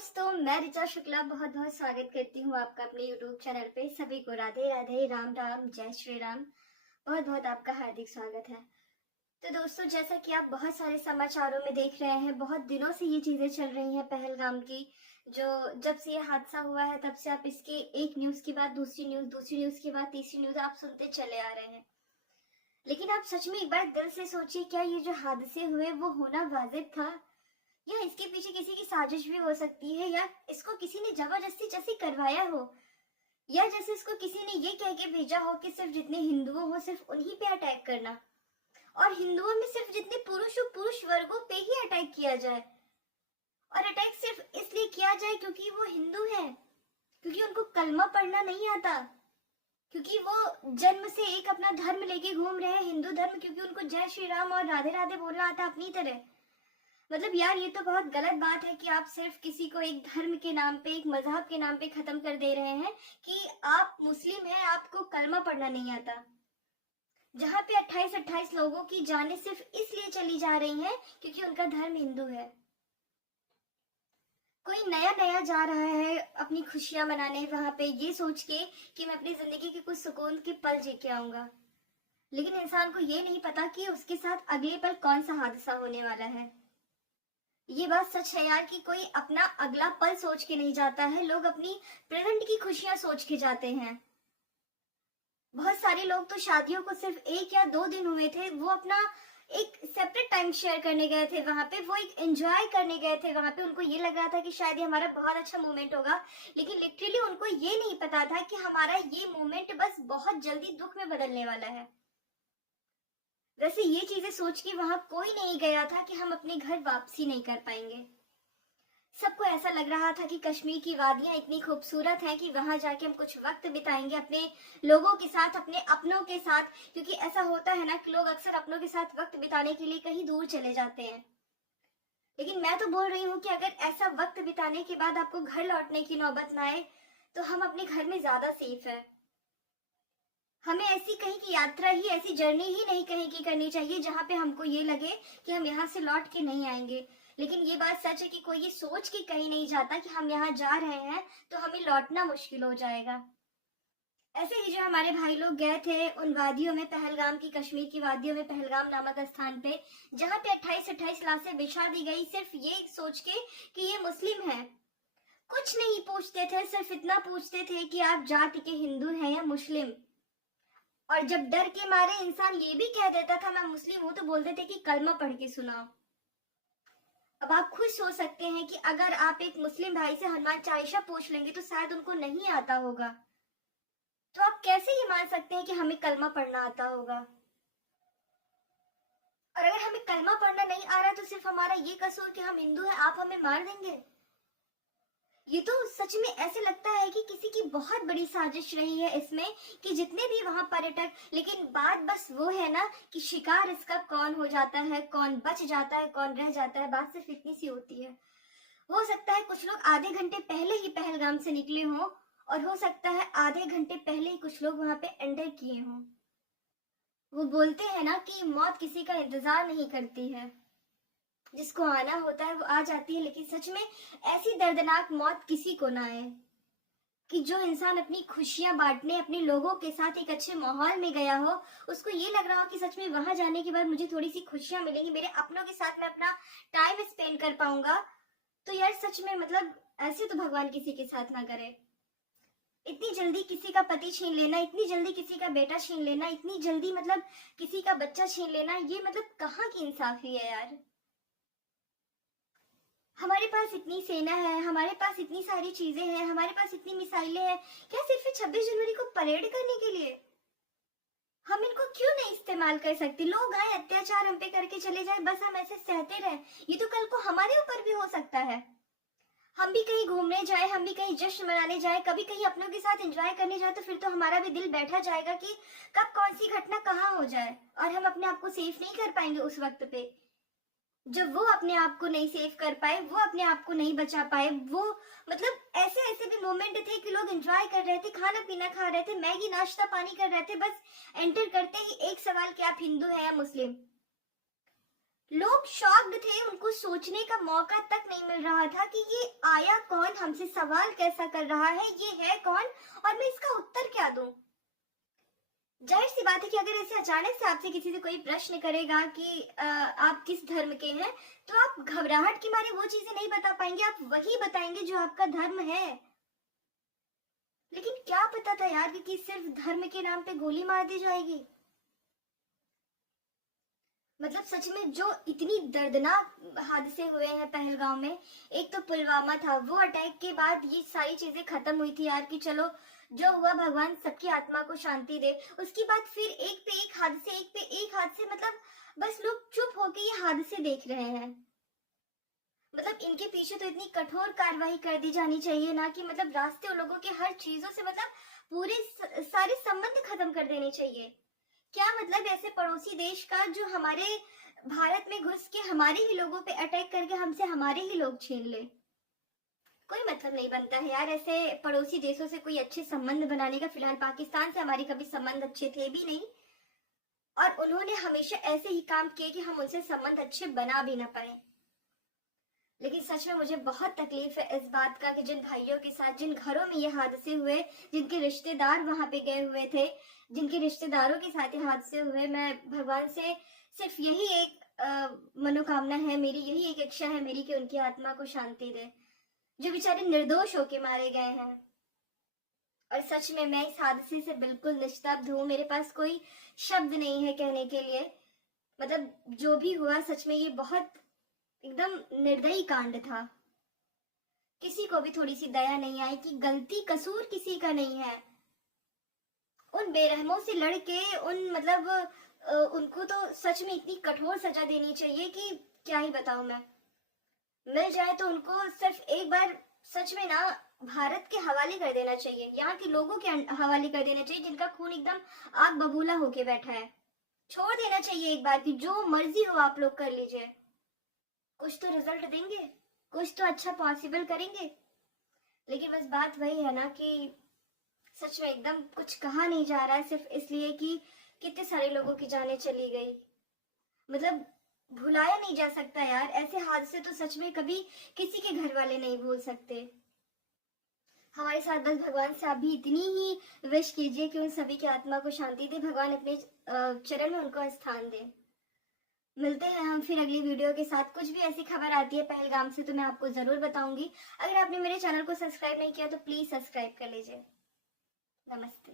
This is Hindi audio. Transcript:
दोस्तों, मैं ऋचा शुक्ला बहुत बहुत स्वागत करती हूँ आपका अपने YouTube चैनल पे। सभी को राधे राधे, राम राम, जय श्री राम। बहुत बहुत आपका हार्दिक स्वागत है। तो दोस्तों, जैसा कि आप बहुत सारे समाचारों में देख रहे हैं, बहुत दिनों से ये चीजें चल रही हैं पहलगाम की। जो जब से ये हादसा हुआ है तब से आप इसके एक न्यूज के बाद दूसरी न्यूज के बाद तीसरी न्यूज आप सुनते चले आ रहे हैं। लेकिन आप सच में एक बार दिल से सोचिए, क्या ये जो हादसे हुए वो होना वाजिब था, या इसके पीछे किसी की साजिश भी हो सकती है, या इसको किसी ने जबरदस्ती जैसे करवाया हो, या जैसे इसको किसी ने ये कह के भेजा हो कि सिर्फ जितने हिंदुओं हो सिर्फ उन्हीं पे अटैक करना, और हिंदुओं में सिर्फ जितने पुरुष हो पुरुष वर्गों पे ही अटैक किया जाए। और अटैक सिर्फ इसलिए किया जाए क्योंकि वो हिंदू है, क्योंकि उनको कलमा पढ़ना नहीं आता, क्योंकि वो जन्म से एक अपना धर्म लेके घूम रहे हैं, हिंदू धर्म, क्योंकि उनको जय श्री राम और राधे राधे बोलना आता अपनी तरह। मतलब यार, ये तो बहुत गलत बात है कि आप सिर्फ किसी को एक धर्म के नाम पे, एक मजहब के नाम पे खत्म कर दे रहे हैं कि आप मुस्लिम हैं, आपको कलमा पढ़ना नहीं आता। जहाँ पे 28 लोगों की जानें सिर्फ इसलिए चली जा रही हैं क्योंकि उनका धर्म हिंदू है। कोई नया नया जा रहा है अपनी खुशियां मनाने वहां पे, ये सोच के कि मैं अपनी जिंदगी के कुछ सुकून के पल जी के आऊंगा। लेकिन इंसान को ये नहीं पता कि उसके साथ अगले पल कौन सा हादसा होने वाला है। ये बात सच है यार कि कोई अपना अगला पल सोच के नहीं जाता है, लोग अपनी प्रेजेंट की खुशियां सोच के जाते हैं। बहुत सारे लोग तो शादियों को सिर्फ 1 या 2 दिन हुए थे, वो अपना एक सेपरेट टाइम शेयर करने गए थे वहां पे, वो एक एंजॉय करने गए थे वहां पे। उनको ये लग रहा था कि शायद ये हमारा बहुत अच्छा मोमेंट होगा, लेकिन लिटरली उनको ये नहीं पता था कि हमारा ये मोमेंट बस बहुत जल्दी दुख में बदलने वाला है। वैसे ये चीजें सोच के वहां कोई नहीं गया था कि हम अपने घर वापसी नहीं कर पाएंगे। सबको ऐसा लग रहा था कि कश्मीर की वादियां इतनी खूबसूरत हैं कि वहां जाके हम कुछ वक्त बिताएंगे अपने लोगों के साथ, अपने अपनों के साथ। क्योंकि ऐसा होता है ना कि लोग अक्सर अपनों के साथ वक्त बिताने के लिए कहीं दूर चले जाते हैं। लेकिन मैं तो बोल रही हूँ कि अगर ऐसा वक्त बिताने के बाद आपको घर लौटने की नौबत ना आए तो हम अपने घर में ज्यादा सेफ है। हमें ऐसी कहीं की यात्रा ही, ऐसी जर्नी ही नहीं कहीं की करनी चाहिए जहाँ पे हमको ये लगे कि हम यहाँ से लौट के नहीं आएंगे। लेकिन ये बात सच है कि कोई ये सोच के कहीं नहीं जाता कि हम यहाँ जा रहे हैं तो हमें लौटना मुश्किल हो जाएगा। ऐसे ही जो हमारे भाई लोग गए थे उन वादियों में, पहलगाम की, कश्मीर की वादियों में, पहलगाम नामक स्थान पे, जहाँ पे 28 लाशें बिछा दी गई सिर्फ ये सोच के कि ये मुस्लिम है। कुछ नहीं पूछते थे, सिर्फ इतना पूछते थे कि आप जाति के हिंदू हैं या मुस्लिम। और जब डर के मारे इंसान ये भी कह देता था मैं मुस्लिम हूं, तो बोलते थे कि कलमा पढ़ के सुनाओ। अब आप खुद सोच सकते हैं कि अगर आप एक मुस्लिम भाई से हनुमान चालीसा पूछ लेंगे तो शायद उनको नहीं आता होगा, तो आप कैसे ये मान सकते हैं कि हमें कलमा पढ़ना आता होगा। और अगर हमें कलमा पढ़ना नहीं आ रहा तो सिर्फ हमारा ये कसूर कि हम हिंदू हैं, आप हमें मार देंगे। ये तो सच में ऐसे लगता है कि किसी की बहुत बड़ी साजिश रही है इसमें, कि जितने भी वहां पर्यटक, लेकिन बात बस वो है ना कि शिकार इसका कौन हो जाता है, कौन बच जाता है, कौन रह जाता है, बात सिर्फ इतनी सी होती है। हो सकता है कुछ लोग आधे घंटे पहले ही पहलगाम से निकले हों, और हो सकता है आधे घंटे पहले ही कुछ लोग वहां पे एंटर किए हों। वो बोलते हैं ना कि मौत किसी का इंतजार नहीं करती है, जिसको आना होता है वो आ जाती है। लेकिन सच में ऐसी दर्दनाक मौत किसी को ना आए कि जो इंसान अपनी खुशियां बांटने अपने लोगों के साथ एक अच्छे माहौल में गया हो, उसको ये लग रहा हो कि सच में वहां जाने के बाद मुझे थोड़ी सी खुशियां मिलेंगी, मेरे अपनों के साथ मैं अपना टाइम स्पेंड कर पाऊंगा। तो यार सच में मतलब ऐसे तो भगवान किसी के साथ ना करे। इतनी जल्दी किसी का पति छीन लेना, इतनी जल्दी किसी का बेटा छीन लेना, इतनी जल्दी मतलब किसी का बच्चा छीन लेना, ये मतलब कहाँ की इंसाफी है यार। हमारे पास इतनी सेना है, हमारे पास इतनी सारी चीजें हैं, हमारे पास इतनी मिसाइलें हैं, क्या सिर्फ 26 जनवरी को परेड करने के लिए? हम इनको क्यों नहीं इस्तेमाल कर सकते? लोग आए, अत्याचार हम पे करके चले जाए, बस हम ऐसे सहते रहे। ये तो कल को हमारे ऊपर भी हो सकता है। हम भी कहीं घूमने जाए, हम भी कहीं जश्न मनाने जाए, कभी कहीं अपनों के साथ एंजॉय करने जाए, तो फिर तो हमारा भी दिल बैठा जाएगा कि कब कौन सी घटना कहाँ हो जाए, और हम अपने आप को सेफ नहीं कर पाएंगे उस वक्त पे। जब वो अपने आप को नहीं सेव कर पाए, वो अपने आप को नहीं बचा पाए, वो मतलब ऐसे ऐसे भी मोमेंट थे कि लोग एंजॉय कर रहे थे, खाना पीना खा रहे थे, मैगी नाश्ता पानी कर रहे थे, बस एंटर करते ही एक सवाल कि आप हिंदू हैं या मुस्लिम। लोग शॉक्ड थे, उनको सोचने का मौका तक नहीं मिल रहा था कि ये आया कौन, हमसे सवाल कैसा कर रहा है, ये है कौन और मैं इसका उत्तर क्या दूं। जाहिर सी बात है कि अगर ऐसे अचानक से आपसे किसी से कोई प्रश्न करेगा कि आप किस धर्म के हैं, तो आप घबराहट के मारे वो चीजें नहीं बता पाएंगे, आप वही बताएंगे जो आपका धर्म है। लेकिन क्या पता था यार कि सिर्फ धर्म के नाम पे गोली मार दी जाएगी। मतलब सच में जो इतनी दर्दनाक हादसे हुए हैं पहलगांव में, एक तो पुलवामा था, वो अटैक के बाद ये सारी चीजें खत्म हुई थी यार कि चलो जो हुआ भगवान सबकी आत्मा को शांति दे। उसके बाद फिर एक पे एक हादसे, एक पे एक हादसे, मतलब बस लोग चुप होके ये हादसे देख रहे हैं। मतलब इनके पीछे तो इतनी कठोर कार्रवाई कर दी जानी चाहिए ना कि मतलब रास्ते उन लोगों के हर चीजों से मतलब पूरे सारे संबंध खत्म कर देने चाहिए। क्या मतलब ऐसे पड़ोसी देश का जो हमारे भारत में घुस के हमारे ही लोगों पे अटैक करके हमसे हमारे ही लोग छीन ले। कोई मतलब नहीं बनता है यार ऐसे पड़ोसी देशों से कोई अच्छे संबंध बनाने का। फिलहाल पाकिस्तान से हमारी कभी संबंध अच्छे थे भी नहीं और उन्होंने हमेशा ऐसे ही काम किए कि हम उनसे संबंध अच्छे बना भी ना पाए। लेकिन सच में मुझे बहुत तकलीफ है इस बात का कि जिन भाइयों के साथ, जिन घरों में ये हादसे हुए, जिनके रिश्तेदार वहां पे गए हुए थे, जिनके रिश्तेदारों के साथ ये हादसे हुए, मैं भगवान से सिर्फ यही एक मनोकामना है मेरी, यही एक इच्छा है मेरी कि उनकी आत्मा को शांति दे, जो बेचारे निर्दोष होके मारे गए हैं। और सच में मैं इस हादसे से बिल्कुल निस्तब्ध हूँ, मेरे पास कोई शब्द नहीं है कहने के लिए। मतलब जो भी हुआ सच में ये बहुत एकदम निर्दयी कांड था। किसी को भी थोड़ी सी दया नहीं आई कि गलती कसूर किसी का नहीं है। उन बेरहमों से लड़के मतलब उनको तो सच में इतनी कठोर सजा देनी चाहिए कि क्या ही बताऊं मैं। मिल जाए तो उनको सिर्फ एक बार सच में ना भारत के हवाले कर देना चाहिए, यहाँ के लोगों के हवाले कर देना चाहिए जिनका खून एकदम आग बबूला होके बैठा है। छोड़ देना चाहिए एक बार कि जो मर्जी हो आप लोग कर लीजिए, कुछ तो रिजल्ट देंगे, कुछ तो अच्छा पॉसिबल करेंगे। लेकिन बस बात वही है ना कि सच में एकदम कुछ कहा नहीं जा रहा है, सिर्फ इसलिए कि कितने सारे लोगों की जानें चली गई। मतलब भुलाया नहीं जा सकता यार, ऐसे हादसे तो सच में कभी किसी के घर वाले नहीं भूल सकते। हमारे साथ बस भगवान से आप भी इतनी ही विश कीजिए कि उन सभी की आत्मा को शांति दे, भगवान अपने चरण में उनको स्थान दे। मिलते हैं हम फिर अगली वीडियो के साथ। कुछ भी ऐसी खबर आती है पहलगाम से तो मैं आपको जरूर बताऊंगी। अगर आपने मेरे चैनल को सब्सक्राइब नहीं किया तो प्लीज सब्सक्राइब कर लीजिए। नमस्ते।